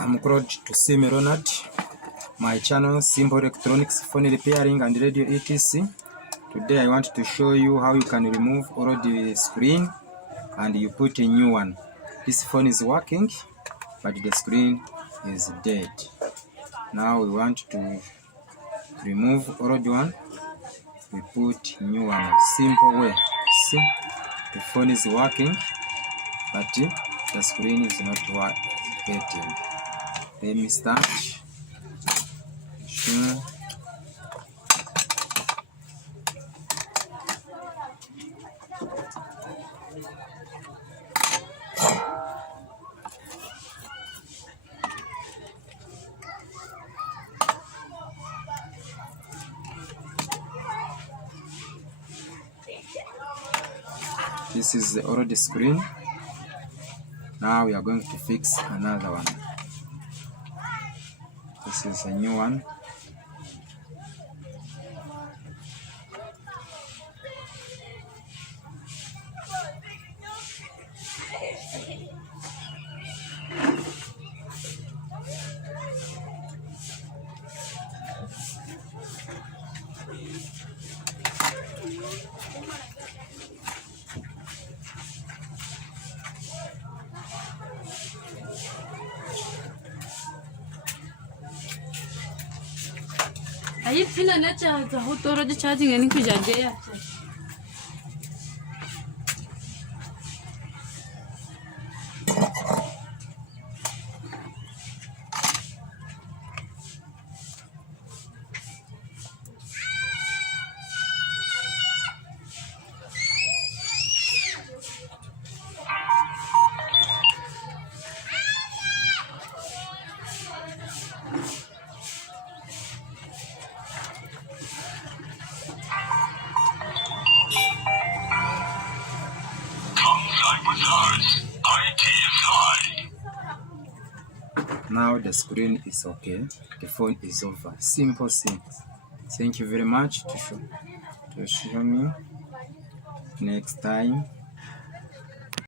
I'm Claude Tusime Ronald. My channel Simple Electronics, Phone Repairing and Radio etc. Today I want to show you how you can remove all the screen and you put a new one. This phone is working, but the screen is dead. Now we want to remove old one. We put new one. Simple way. See, the phone is working, but the screen is not working. Let me start. Sure. This is the old screen. Now we are going to fix another one. This is a new one. I feel a nature the whole already charging any kuja. Now the screen is okay. The phone is over. Simple. Thank you very much to show me. Next time.